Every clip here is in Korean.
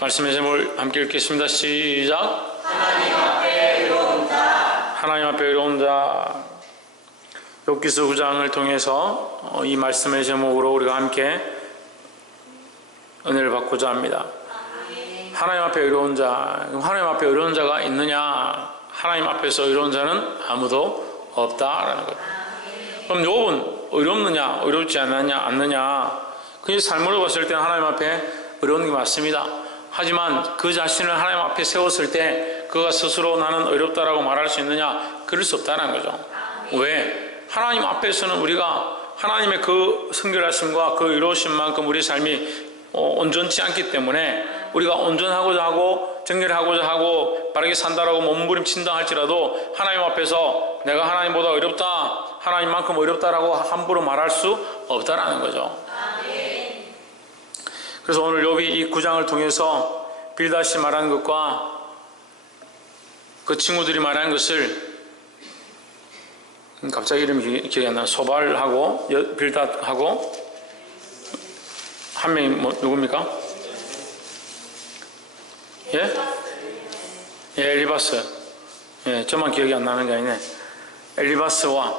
말씀의 제목을 함께 읽겠습니다. 시작. 하나님 앞에 의로운 자. 하나님 앞에 의로운 자. 욥기서 9장을 통해서 이 말씀의 제목으로 우리가 함께 은혜를 받고자 합니다. 하나님 앞에 의로운 자. 하나님 앞에 의로운 자가 있느냐? 하나님 앞에서 의로운 자는 아무도 없다라는 거죠. 그럼 욥은 의롭느냐, 의롭지 않느냐? 그의 삶으로 봤을 때는 하나님 앞에 의로운 게 맞습니다. 하지만 그 자신을 하나님 앞에 세웠을 때 그가 스스로 나는 의롭다라고 말할 수 있느냐? 그럴 수 없다는 거죠. 왜? 하나님 앞에서는 우리가 하나님의 그 성결하심과 그 의로우심만큼 우리의 삶이 온전치 않기 때문에 우리가 온전하고자 하고 정결하고자 하고 바르게 산다라고 몸부림친다 할지라도 하나님 앞에서 내가 하나님보다 의롭다, 하나님만큼 의롭다라고 함부로 말할 수 없다라는 거죠. 그래서 오늘 욥이 이 9장을 통해서 빌닷이 말하는 것과 그 친구들이 말하는 것을 갑자기 이름이 기억이 안 나요. 소발하고 빌닷하고 한 명이 누굽니까? 예? 예, 엘리바스. 예, 저만 기억이 안 나는 게 아니네. 엘리바스와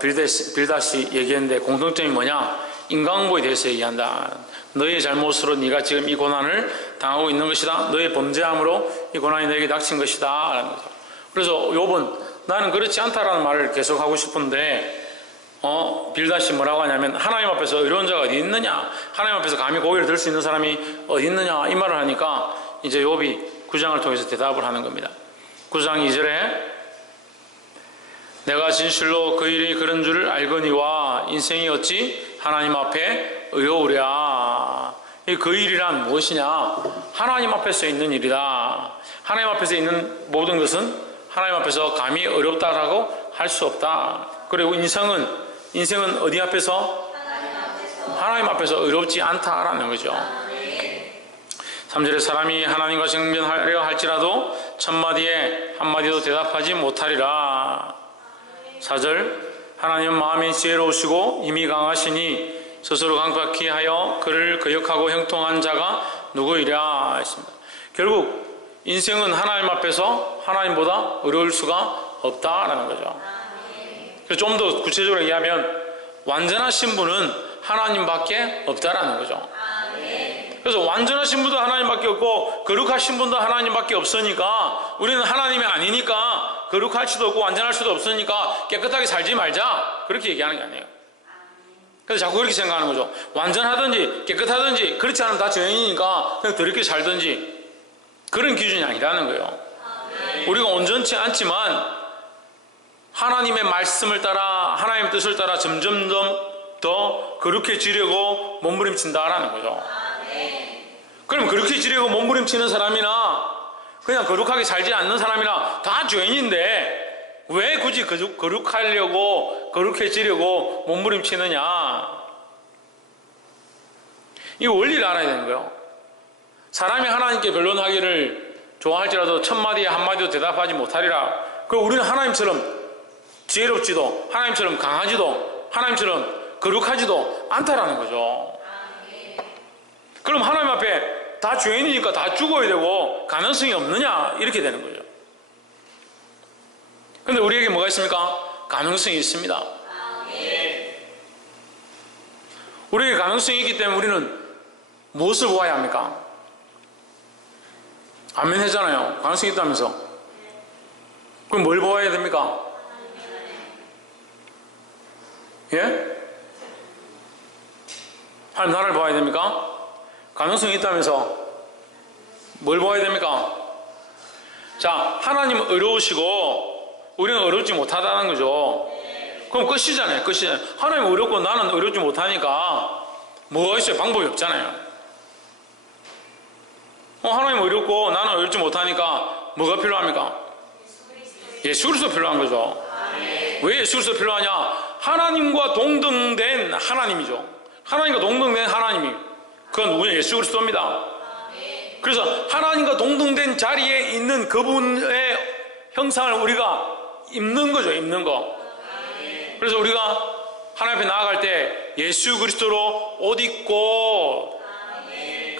빌닷이 얘기했는데 공통점이 뭐냐? 인과응보에 대해서 얘기한다. 너의 잘못으로 네가 지금 이 고난을 당하고 있는 것이다. 너의 범죄함으로 이 고난이 너에게 닥친 것이다. 라는 거죠. 그래서 욥은 나는 그렇지 않다라는 말을 계속 하고 싶은데 빌닷이 뭐라고 하냐면 하나님 앞에서 의로운 자가 어디 있느냐? 하나님 앞에서 감히 고개를 들 수 있는 사람이 어디 있느냐? 이 말을 하니까 이제 욥이 9장을 통해서 대답을 하는 겁니다. 9장 2절에 내가 진실로 그 일이 그런 줄을 알거니와 인생이 어찌 하나님 앞에 의로우랴. 이 그 일이란 무엇이냐? 하나님 앞에서 있는 일이다. 하나님 앞에서 있는 모든 것은 하나님 앞에서 감히 어렵다라고 할 수 없다. 그리고 인생은 어디 앞에서? 하나님 앞에서 의롭지 않다라는 거죠. 3절에 사람이 하나님과 정변하려 할지라도 첫마디에 한마디도 대답하지 못하리라. 4절 하나님은 마음이 지혜로우시고 힘이 강하시니 스스로 강팍히 하여 그를 거역하고 형통한 자가 누구이랴 했습니다. 결국 인생은 하나님 앞에서 하나님보다 어려울 수가 없다라는 거죠. 그래서 좀 더 구체적으로 얘기하면 완전하신 분은 하나님밖에 없다라는 거죠. 그래서 완전하신 분도 하나님밖에 없고 거룩하신 분도 하나님밖에 없으니까 우리는 하나님이 아니니까 거룩할 수도 없고 완전할 수도 없으니까 깨끗하게 살지 말자 그렇게 얘기하는 게 아니에요. 그래서 자꾸 그렇게 생각하는 거죠. 완전하든지 깨끗하든지 그렇지 않으면 다 죄인이니까 그냥 더럽게 살든지 그런 기준이 아니라는 거예요. 우리가 온전치 않지만 하나님의 말씀을 따라 하나님의 뜻을 따라 점점 더 거룩해지려고 몸부림친다라는 거죠. 그럼 그렇게 지려고 몸부림치는 사람이나 그냥 거룩하게 살지 않는 사람이나 다 죄인인데 왜 굳이 거룩하려고 거룩해지려고 몸부림치느냐? 이 원리를 알아야 되는 거예요. 사람이 하나님께 변론하기를 좋아할지라도 첫마디에 한마디도 대답하지 못하리라. 그럼 우리는 하나님처럼 지혜롭지도 하나님처럼 강하지도 하나님처럼 거룩하지도 않다라는 거죠. 그럼 하나님 앞에 다 죄인이니까 다 죽어야 되고 가능성이 없느냐 이렇게 되는 거죠. 그런데 우리에게 뭐가 있습니까? 가능성이 있습니다. 우리에게 가능성이 있기 때문에 우리는 무엇을 보아야 합니까? 아멘 했잖아요. 가능성이 있다면서. 그럼 뭘 보아야 됩니까? 예? 하나님 나라를 보아야 됩니까? 가능성이 있다면서 뭘 보아야 됩니까? 자, 하나님은 의로우시고 우리는 의롭지 못하다는 거죠. 그럼 끝이잖아요. 하나님은 의롭고 나는 의롭지 못하니까 뭐가 있어요? 방법이 없잖아요. 하나님은 의롭고 나는 의롭지 못하니까 뭐가 필요합니까? 예수 그리스도 필요한 거죠. 왜 예수 그리스도 필요하냐? 하나님과 동등된 하나님이죠. 하나님과 동등된 하나님이 그건 누구냐? 예수 그리스도입니다. 그래서 하나님과 동등된 자리에 있는 그분의 형상을 우리가 입는 거죠. 입는 거. 그래서 우리가 하나님 앞에 나아갈 때 예수 그리스도로 옷 입고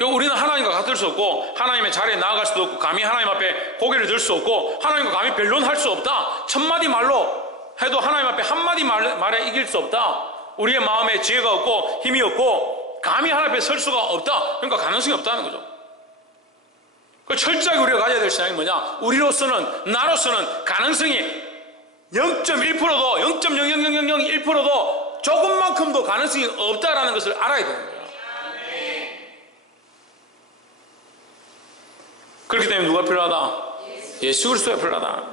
우리는 하나님과 같을 수 없고 하나님의 자리에 나아갈 수도 없고 감히 하나님 앞에 고개를 들 수 없고 하나님과 감히 변론할 수 없다. 천마디 말로 해도 하나님 앞에 한마디 말에 이길 수 없다. 우리의 마음에 지혜가 없고 힘이 없고 감히 하나님 앞에 설 수가 없다. 그러니까 가능성이 없다는 거죠. 철저하게 우리가 가져야 될 생각이 뭐냐? 우리로서는, 나로서는 가능성이 0.1%도 0.00001%도 조금만큼도 가능성이 없다라는 것을 알아야 되는 거예요. 그렇기 때문에 누가 필요하다? 예수 그리스도가 필요하다.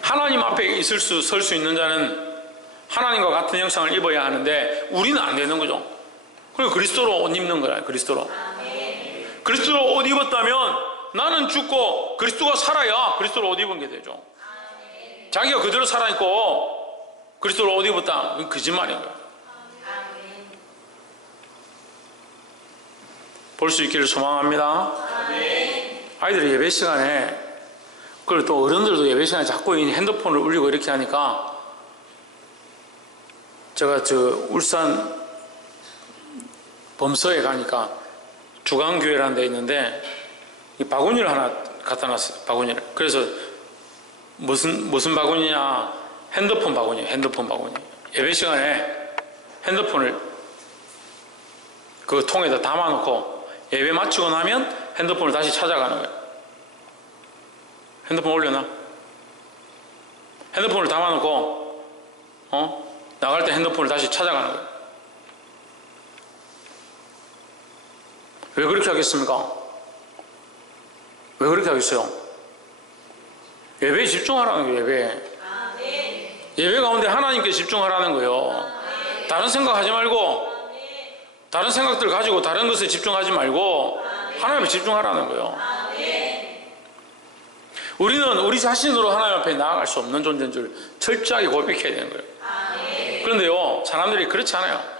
하나님 앞에 설 수 있는 자는 하나님과 같은 형상을 입어야 하는데 우리는 안 되는 거죠. 그리고 그리스도로 옷 입는 거야. 그리스도로 옷 입었다면 나는 죽고 그리스도가 살아야 그리스도로 옷 입은 게 되죠. 자기가 그대로 살아있고 그리스도로 옷 입었다. 그건 거짓말인 거야. 볼 수 있기를 소망합니다. 아이들이 예배 시간에, 그리고 또 어른들도 예배 시간에 자꾸 핸드폰을 울리고 이렇게 하니까 제가 울산 범서에 가니까 주강교회라는 데 있는데 이 바구니를 하나 갖다 놨어요. 바구니를. 그래서 무슨 바구니냐? 핸드폰 바구니. 예배 시간에 핸드폰을 그 통에다 담아놓고 예배 마치고 나면 핸드폰을 다시 찾아가는 거예요. 핸드폰 올려놔. 핸드폰을 담아놓고 나갈 때 핸드폰을 다시 찾아가는 거예요. 왜 그렇게 하겠습니까? 왜 그렇게 하겠어요? 예배에 집중하라는 거예요. 예배 가운데 하나님께 집중하라는 거예요. 다른 생각하지 말고, 다른 생각들 가지고 다른 것에 집중하지 말고 하나님에 집중하라는 거예요. 우리는 우리 자신으로 하나님 앞에 나아갈 수 없는 존재인 줄 철저하게 고백해야 되는 거예요. 그런데요, 사람들이 그렇지 않아요.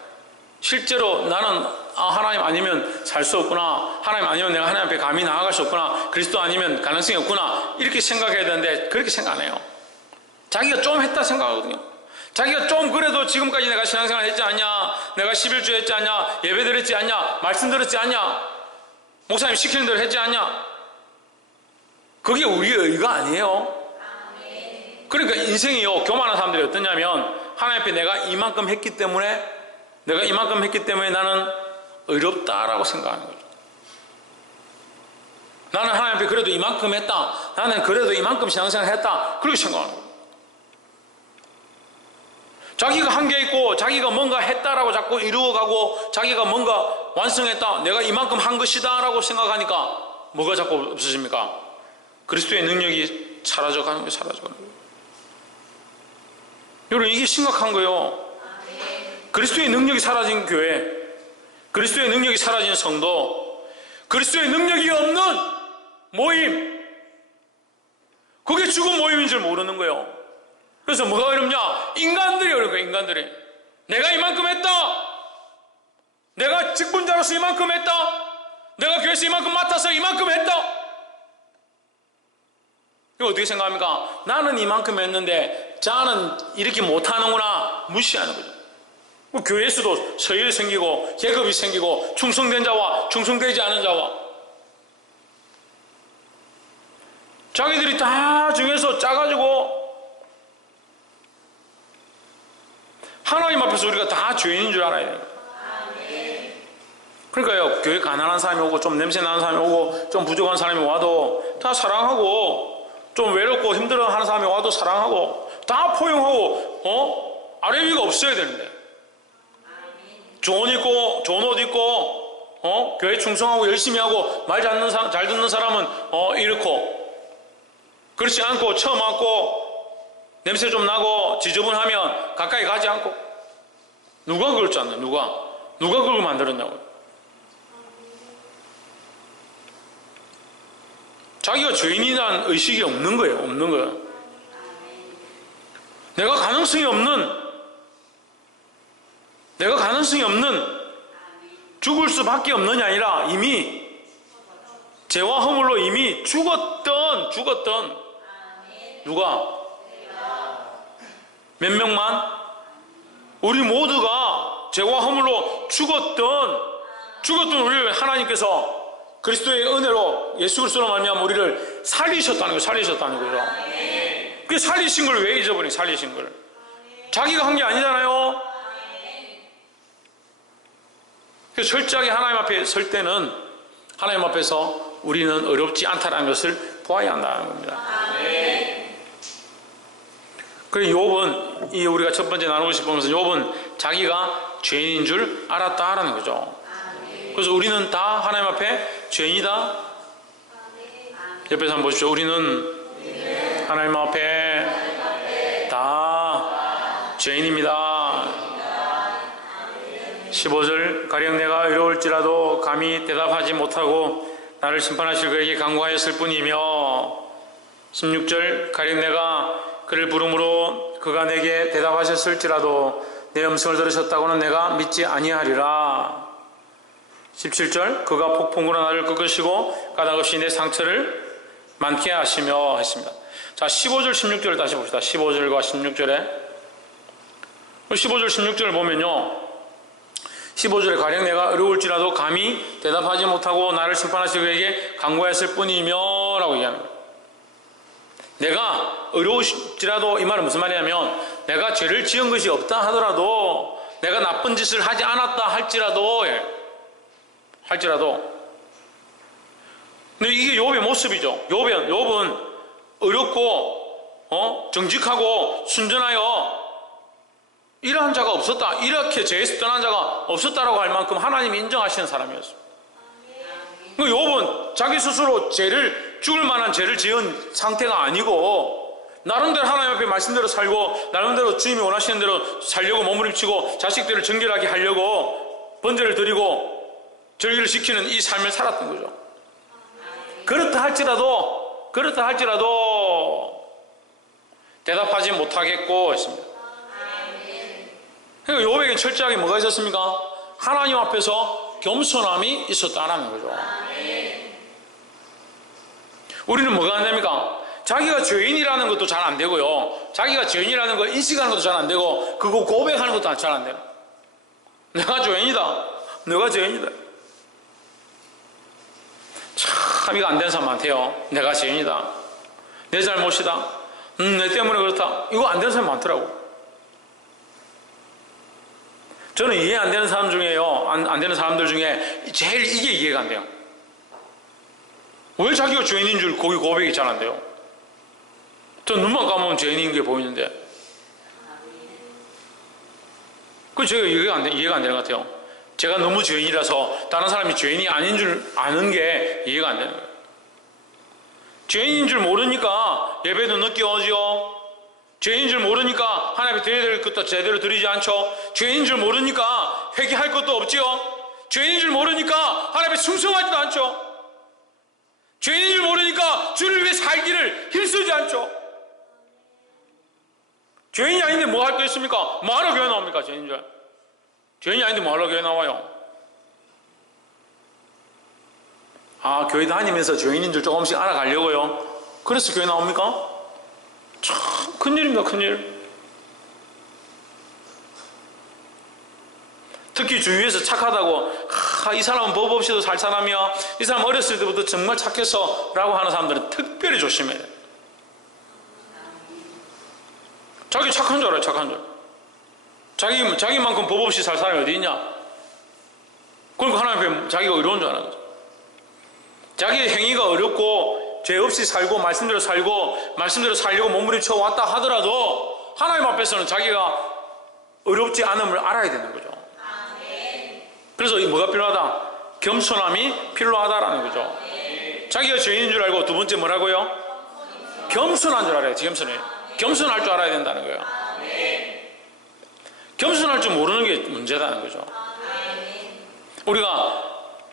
실제로 나는 하나님 아니면 살 수 없구나, 하나님 아니면 내가 하나님 앞에 감히 나아갈 수 없구나, 그리스도 아니면 가능성이 없구나, 이렇게 생각해야 되는데 그렇게 생각 안 해요. 자기가 좀 했다 생각하거든요. 자기가 좀 그래도 지금까지 내가 신앙생활 했지 않냐, 내가 11주 했지 않냐, 예배 드렸지 않냐, 말씀 들었지 않냐, 목사님 시키는 대로 했지 않냐, 그게 우리의 의가 아니에요. 그러니까 인생이요, 교만한 사람들이 어떠냐면 하나님 앞에 내가 이만큼 했기 때문에 나는 의롭다라고 생각하는 거죠. 나는 하나님 앞에 그래도 이만큼 했다, 나는 그래도 이만큼 신앙생활 했다, 그렇게 생각하는 거예요. 자기가 한계 있고 자기가 뭔가 했다라고 자꾸 이루어가고 자기가 뭔가 완성했다, 내가 이만큼 한 것이다 라고 생각하니까 뭐가 자꾸 없어집니까? 그리스도의 능력이 사라져가는 거예요. 사라져가는 거예요. 여러분, 이게 심각한 거예요. 그리스도의 능력이 사라진 교회, 그리스도의 능력이 사라진 성도, 그리스도의 능력이 없는 모임, 그게 죽은 모임인 줄 모르는 거예요. 그래서 뭐가 어렵냐? 인간들이 어려운 거예요. 인간들이. 내가 이만큼 했다, 내가 직분자로서 이만큼 했다, 내가 교회에서 이만큼 맡아서 이만큼 했다. 이거 어떻게 생각합니까? 나는 이만큼 했는데 자는 이렇게 못하는구나, 무시하는 거죠. 교회에서도 서열이 생기고 계급이 생기고 충성된 자와 충성되지 않은 자와, 자기들이 다 중에서 짜가지고 하나님 앞에서 우리가 다 죄인인 줄 알아야 돼요. 그러니까요, 교회 가난한 사람이 오고 좀 냄새 나는 사람이 오고 좀 부족한 사람이 와도 다 사랑하고, 좀 외롭고 힘들어하는 사람이 와도 사랑하고 다 포용하고 아래 위가 없어야 되는데, 좋은 옷 입고 교회 충성하고 열심히 하고 말 잘 듣는 사람은 이렇고, 그렇지 않고 처음 왔고 냄새 좀 나고 지저분하면 가까이 가지 않고, 누가 그럴 줄 아나요? 누가 그걸 만들었냐고요. 자기가 죄인이라는 의식이 없는 거예요. 내가 가능성이 없는 죽을 수밖에 없는이 아니라 이미 죄와 허물로 이미 죽었던 누가? 몇 명만? 우리 모두가 죄와 허물로 죽었던 죽었던 우리를 하나님께서 그리스도의 은혜로 예수 그리스도로 말미암아 우리를 살리셨다는 거예요. 살리셨다는 거죠. 그 살리신 걸 왜 잊어버린 살리신 걸? 자기가 한 게 아니잖아요. 그래서 철저하게 하나님 앞에 설 때는 하나님 앞에서 우리는 어렵지 않다는 것을 보아야 한다는 겁니다. 그리고 욥은 이 우리가 첫 번째 나누고 싶으면서 욥은 자기가 죄인인 줄 알았다라는 거죠. 그래서 우리는 다 하나님 앞에 죄인이다. 옆에서 한번 보십시오. 우리는 하나님 앞에 다 죄인입니다. 15절 가령 내가 의로울지라도 감히 대답하지 못하고 나를 심판하실 그에게 간구하였을 뿐이며 16절 가령 내가 그를 부름으로 그가 내게 대답하셨을지라도 내 음성을 들으셨다고는 내가 믿지 아니하리라. 17절 그가 폭풍으로 나를 꺾으시고 까닭없이 내 상처를 많게 하시며 했습니다. 자, 15절 16절을 다시 봅시다. 15절과 16절에 15절 16절을 보면요, 15절에 가령 내가 어려울지라도 감히 대답하지 못하고 나를 심판하실 그에게 간구했을 뿐이며 라고 얘기합니다. 내가 어려울지라도 이 말은 무슨 말이냐면 내가 죄를 지은 것이 없다 하더라도 내가 나쁜 짓을 하지 않았다 할지라도 근데 이게 욥의 모습이죠. 욥은 어렵고 정직하고 순전하여 이러한 자가 없었다, 이렇게 죄에서 떠난 자가 없었다라고 할 만큼 하나님이 인정하시는 사람이었어요. 욥은 자기 스스로 죽을 만한 죄를 지은 상태가 아니고 나름대로 하나님 앞에 말씀대로 살고 나름대로 주님이 원하시는 대로 살려고 몸부림치고 자식들을 정결하게 하려고 번제를 드리고 절기를 지키는 이 삶을 살았던 거죠. 그렇다 할지라도 대답하지 못하겠고 했습니다. 그러니까 욥에게는 철저하게 뭐가 있었습니까? 하나님 앞에서 겸손함이 있었다는 거죠. 우리는 뭐가 안 됩니까? 자기가 죄인이라는 것도 잘 안 되고요, 자기가 죄인이라는 걸 인식하는 것도 잘 안 되고, 그거 고백하는 것도 잘 안 돼요. 내가 죄인이다. 참 이거 안 되는 사람 많대요. 내가 죄인이다, 내 잘못이다, 내 때문에 그렇다. 이거 안 되는 사람 많더라고. 저는 이해 안 되는 사람 중에요, 안 되는 사람들 중에 제일 이게 이해가 안 돼요. 왜 자기가 죄인인 줄 거기 고백이 잘 안 돼요? 저 눈만 감으면 죄인인 게 보이는데. 그 제가 이해가 안 되는 것 같아요. 제가 너무 죄인이라서 다른 사람이 죄인이 아닌 줄 아는 게 이해가 안 되는 거예요. 죄인인 줄 모르니까 예배도 늦게 오지요. 죄인인 줄 모르니까 하나님 앞에 드려야 될 것도 제대로 드리지 않죠. 죄인인 줄 모르니까 회개할 것도 없지요. 죄인인 줄 모르니까 하나님 앞에 충성하지도 않죠. 죄인인 줄 모르니까 주를 위해 살기를 힘쓰지 않죠. 죄인이 아닌데 뭐 할 게 있습니까? 뭐하러 교회 나옵니까? 죄인인 줄. 죄인이 아닌데 뭐하러 교회 나와요? 아, 교회 다니면서 죄인인 줄 조금씩 알아가려고요? 그래서 교회 나옵니까? 참 큰일입니다, 큰일. 특히 주위에서 착하다고, 이 사람은 법 없이도 살 사람이야, 이 사람 어렸을 때부터 정말 착해서 라고 하는 사람들은 특별히 조심해야 돼요. 자기 착한 줄 알아요, 착한 줄. 자기만큼 법 없이 살 사람이 어디 있냐? 그러니까 하나님 앞에 자기가 어려운 줄 아는 거죠. 자기의 행위가 어렵고 죄 없이 살고 말씀대로 살고 말씀대로 살려고 몸부림쳐 왔다 하더라도 하나님 앞에서는 자기가 어렵지 않음을 알아야 되는 거죠. 그래서 뭐가 필요하다? 겸손함이 필요하다라는 거죠. 자기가 죄인인 줄 알고 두 번째 뭐라고요? 겸손한 줄 알아야지. 겸손할 줄 알아야 된다는 거예요. 겸손할 줄 모르는 게 문제다는 거죠. 우리가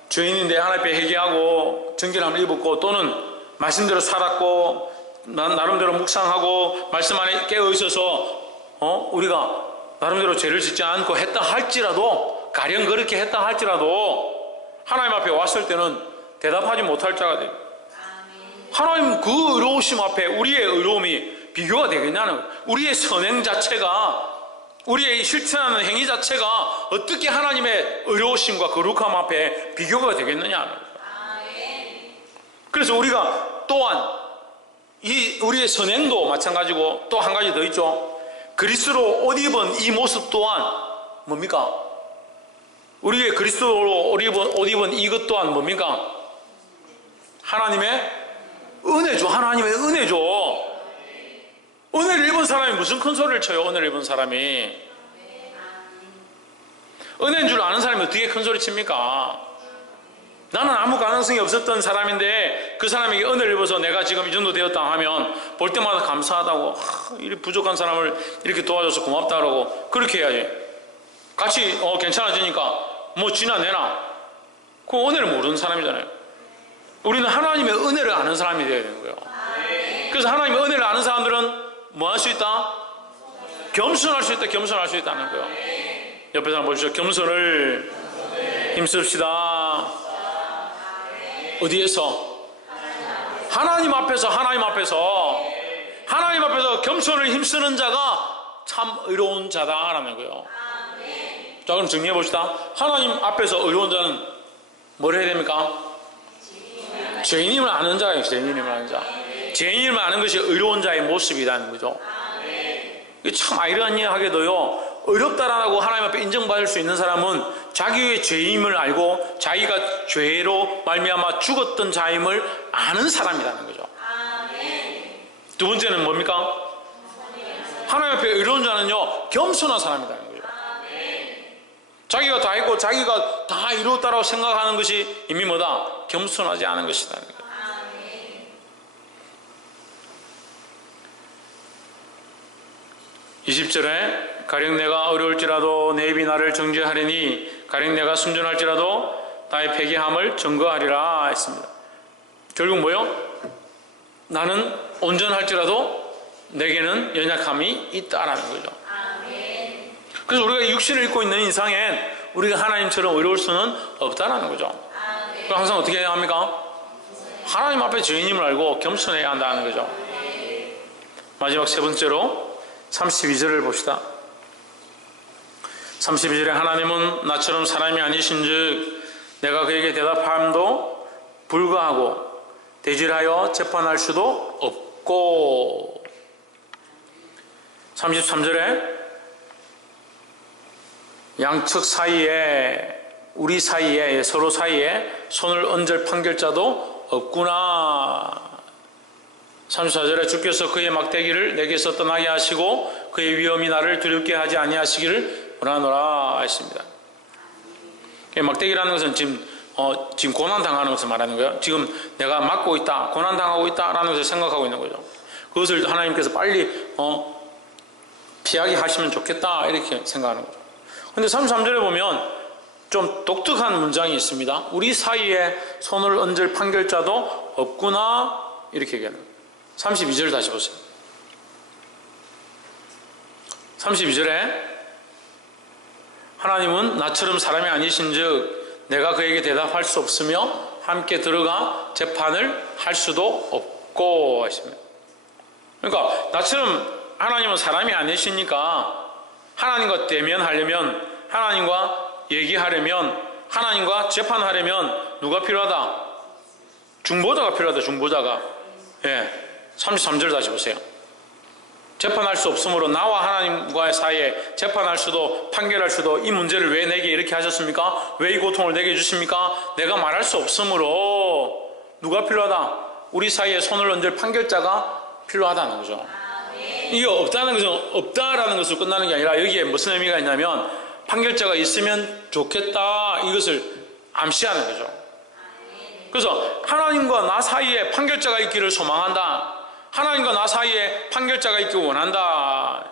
죄인인데 하나님 앞에 회개하고 정결함을 입었고 또는 말씀대로 살았고 나름대로 묵상하고 말씀 안에 깨어 있어서 우리가 나름대로 죄를 짓지 않고 했다 할지라도, 가령 그렇게 했다 할지라도 하나님 앞에 왔을 때는 대답하지 못할 자가 돼요. 하나님 그 의로우심 앞에 우리의 의로움이 비교가 되겠냐는 거예요. 우리의 선행 자체가 우리의 실천하는 행위 자체가 어떻게 하나님의 의로우심과 거룩함 앞에 비교가 되겠느냐. 그래서 우리가 또한 우리의 선행도 마찬가지고 또 한 가지 더 있죠. 그리스도로 옷 입은 이 모습 또한 뭡니까? 우리의 그리스도로 옷 입은 이것 또한 뭡니까? 하나님의 은혜죠. 하나님의 은혜죠. 은혜를 입은 사람이 무슨 큰 소리를 쳐요? 은혜를 입은 사람이. 은혜인 줄 아는 사람이 어떻게 큰 소리 칩니까? 나는 아무 가능성이 없었던 사람인데 그 사람에게 은혜를 입어서 내가 지금 이 정도 되었다 하면 볼 때마다 감사하다고, 이렇게 부족한 사람을 이렇게 도와줘서 고맙다 그러고 그렇게 해야지. 같이 괜찮아지니까 뭐 지나내나. 그 은혜를 모르는 사람이잖아요. 우리는 하나님의 은혜를 아는 사람이 되어야 되는 거예요. 그래서 하나님의 은혜를 아는 사람들은 뭐 할 수 있다? 겸손할 수 있다. 겸손할 수 있다는 거예요. 옆에 사람 보시죠. 겸손을 힘씁시다. 어디에서? 하나님 앞에서. 하나님 앞에서 겸손을 힘쓰는 자가 참 의로운 자다라는 거예요. 자, 그럼 정리해 봅시다. 하나님 앞에서 의로운 자는 뭘 해야 됩니까? 죄인임을 아는 자예요. 죄인임을 아는 자. 죄인임을 아는 것이 의로운 자의 모습이라는 거죠. 이게 참 아이러니하게도요, 어렵다라고 하나님 앞에 인정받을 수 있는 사람은 자기의 죄임을 알고 자기가 죄로 말미암아 죽었던 자임을 아는 사람이라는 거죠. 두 번째는 뭡니까? 하나님 앞에 의로운 자는요, 겸손한 사람이라는 거죠. 자기가 다 했고 자기가 다 이루었다라고 생각하는 것이 이미 뭐다? 겸손하지 않은 것이라는 거죠. 20절에 가령 내가 어려울지라도 내 입이 나를 정죄하리니 가령 내가 순전할지라도 나의 패기함을 증거하리라 했습니다. 결국 뭐요? 나는 온전할지라도 내게는 연약함이 있다라는 거죠. 그래서 우리가 육신을 입고 있는 인상엔 우리가 하나님처럼 의로울 수는 없다라는 거죠. 그럼 항상 어떻게 해야 합니까? 하나님 앞에 죄인임을 알고 겸손해야 한다는 거죠. 마지막 세 번째로 32절을 봅시다. 32절에 하나님은 나처럼 사람이 아니신 즉 내가 그에게 대답함도 불가하고 대질하여 재판할 수도 없고. 33절에 양측 사이에 우리 사이에 서로 사이에 손을 얹을 판결자도 없구나. 34절에 주께서 그의 막대기를 내게서 떠나게 하시고 그의 위엄이 나를 두렵게 하지 아니하시기를 원하노라 했습니다. 막대기라는 것은 지금 고난당하는 것을 말하는 거예요. 지금 내가 맞고 있다, 고난당하고 있다라는 것을 생각하고 있는 거죠. 그것을 하나님께서 빨리 피하게 하시면 좋겠다 이렇게 생각하는 거죠. 근데 33절에 보면 좀 독특한 문장이 있습니다. 우리 사이에 손을 얹을 판결자도 없구나 이렇게 얘기하는 거예요. 32절 다시 보세요. 32절에 하나님은 나처럼 사람이 아니신 즉 내가 그에게 대답할 수 없으며 함께 들어가 재판을 할 수도 없고 하십니다. 그러니까 나처럼 하나님은 사람이 아니시니까 하나님과 대면하려면, 하나님과 얘기하려면, 하나님과 재판하려면 누가 필요하다? 중보자가 필요하다. 중보자가. 33절 다시 보세요. 재판할 수 없으므로 나와 하나님과의 사이에 재판할 수도 판결할 수도 이 문제를 왜 내게 이렇게 하셨습니까? 왜 이 고통을 내게 주십니까? 내가 말할 수 없으므로 누가 필요하다? 우리 사이에 손을 얹을 판결자가 필요하다는 거죠. 이게 없다는 것은 없다라는 것으로 끝나는 게 아니라 여기에 무슨 의미가 있냐면 판결자가 있으면 좋겠다 이것을 암시하는 거죠. 그래서 하나님과 나 사이에 판결자가 있기를 소망한다. 하나님과 나 사이에 판결자가 있기를 원한다.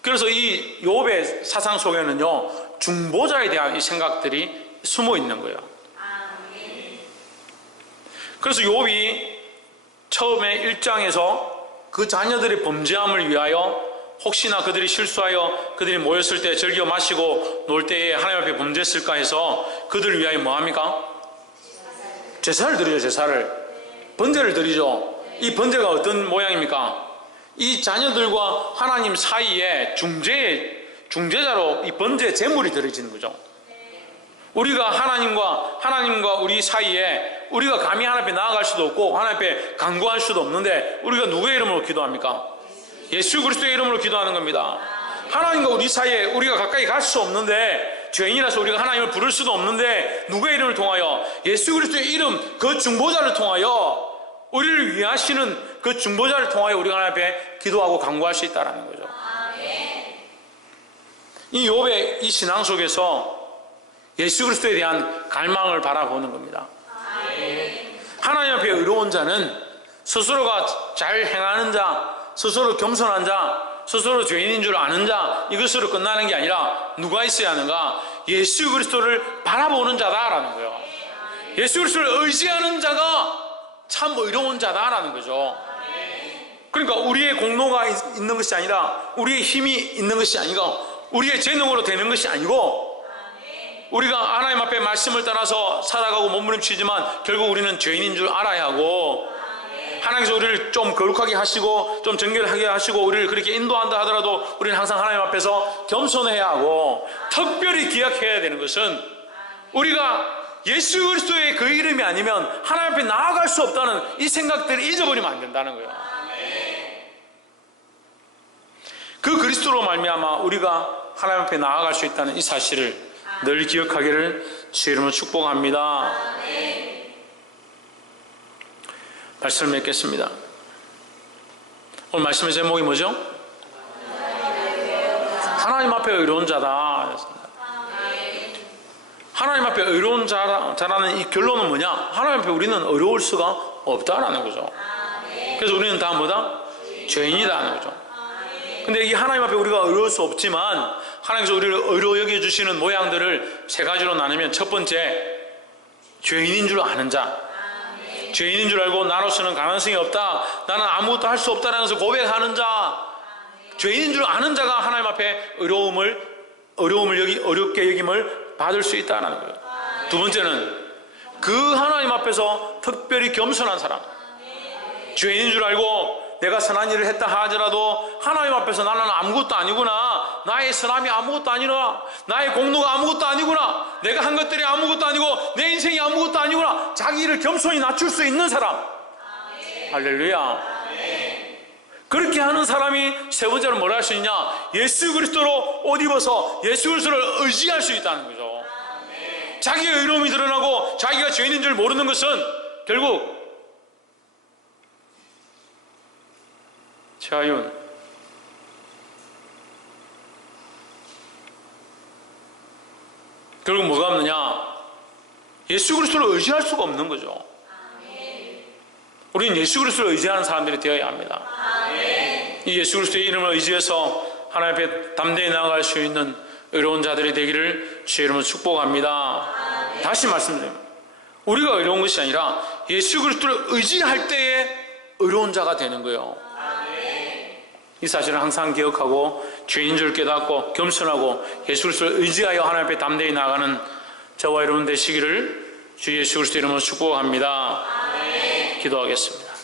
그래서 이 욥의 사상 속에는요 중보자에 대한 이 생각들이 숨어 있는 거예요. 그래서 욥이 처음에 1장에서 그 자녀들의 범죄함을 위하여 혹시나 그들이 실수하여 그들이 모였을 때 즐겨 마시고 놀 때에 하나님 앞에 범죄했을까 해서 그들을 위하여 뭐합니까? 제사를 드리죠. 제사를 번제를 드리죠. 이 번제가 어떤 모양입니까? 이 자녀들과 하나님 사이에 중재자로 이 번제 제물이 들어지는 거죠. 우리가 하나님과 우리 사이에 우리가 감히 하나님 앞에 나아갈 수도 없고 하나님 앞에 간구할 수도 없는데 우리가 누구의 이름으로 기도합니까? 예수 그리스도의 이름으로 기도하는 겁니다. 하나님과 우리 사이에 우리가 가까이 갈 수 없는데, 죄인이라서 우리가 하나님을 부를 수도 없는데 누구의 이름을 통하여? 예수 그리스도의 이름, 그 중보자를 통하여, 우리를 위하시는 그 중보자를 통하여 우리가 하나님 앞에 기도하고 간구할 수 있다는 거죠. 이 욥의 이 신앙 속에서 예수 그리스도에 대한 갈망을 바라보는 겁니다. 하나님 앞에 의로운 자는 스스로가 잘 행하는 자, 스스로 겸손한 자, 스스로 죄인인 줄 아는 자, 이것으로 끝나는 게 아니라 누가 있어야 하는가? 예수 그리스도를 바라보는 자다라는 거예요. 예수 그리스도를 의지하는 자가 참 의로운 자다라는 거죠. 그러니까 우리의 공로가 있는 것이 아니라, 우리의 힘이 있는 것이 아니고, 우리의 재능으로 되는 것이 아니고, 우리가 하나님 앞에 말씀을 따라서 살아가고 몸부림치지만 결국 우리는 죄인인 줄 알아야 하고, 하나님께서 우리를 좀 거룩하게 하시고 좀 정결하게 하시고 우리를 그렇게 인도한다 하더라도 우리는 항상 하나님 앞에서 겸손해야 하고, 특별히 기억해야 되는 것은 우리가 예수 그리스도의 그 이름이 아니면 하나님 앞에 나아갈 수 없다는 이 생각들을 잊어버리면 안 된다는 거예요. 그 그리스도로 말미암아 우리가 하나님 앞에 나아갈 수 있다는 이 사실을 늘 기억하기를 주의 이름으로 축복합니다. 말씀을 맺겠습니다. 오늘 말씀의 제목이 뭐죠? 하나님 앞에 의로운 자다. 하나님 앞에 의로운 자라는 이 결론은 뭐냐? 하나님 앞에 우리는 어려울 수가 없다라는 거죠. 그래서 우리는 다 뭐다? 죄인이다라는 거죠. 근데 이 하나님 앞에 우리가 어려울 수 없지만 하나님께서 우리를 의로 여겨주시는 모양들을 세 가지로 나누면, 첫 번째, 죄인인 줄 아는 자. 죄인인 줄 알고 나로서는 가능성이 없다, 나는 아무것도 할 수 없다라는 것을 고백하는 자, 죄인인 줄 아는 자가 하나님 앞에 어렵게 여김을 받을 수 있다는 거예요. 두 번째는 그 하나님 앞에서 특별히 겸손한 사람. 죄인인 줄 알고 내가 선한 일을 했다 하더라도 하나님 앞에서 나는 아무것도 아니구나, 나의 선함이 아무것도 아니구나, 나의 공로가 아무것도 아니구나, 내가 한 것들이 아무것도 아니고 내 인생이 아무것도 아니구나, 자기 일을 겸손히 낮출 수 있는 사람. 할렐루야. 그렇게 하는 사람이 세 번째로 뭘 할 수 있냐? 예수 그리스도로 옷 입어서 예수 그리스도를 의지할 수 있다는 거죠. 자기의 의로움이 드러나고 자기가 죄인인 줄 모르는 것은 결국 최하윤, 결국 뭐가 없느냐? 예수 그리스도를 의지할 수가 없는 거죠. 우리는 예수 그리스도를 의지하는 사람들이 되어야 합니다. 이 예수 그리스도의 이름을 의지해서 하나님 앞에 담대히 나아갈 수 있는 의로운 자들이 되기를 주의 이름으로 축복합니다. 다시 말씀드립니다. 우리가 의로운 것이 아니라 예수 그리스도를 의지할 때에 의로운 자가 되는 거예요. 이 사실을 항상 기억하고 죄인 줄 깨닫고 겸손하고 예수 그리스도를 의지하여 하나님 앞에 담대히 나아가는 저와 여러분 되시기를 주 예수 그리스도 이름으로 축복합니다. 기도하겠습니다.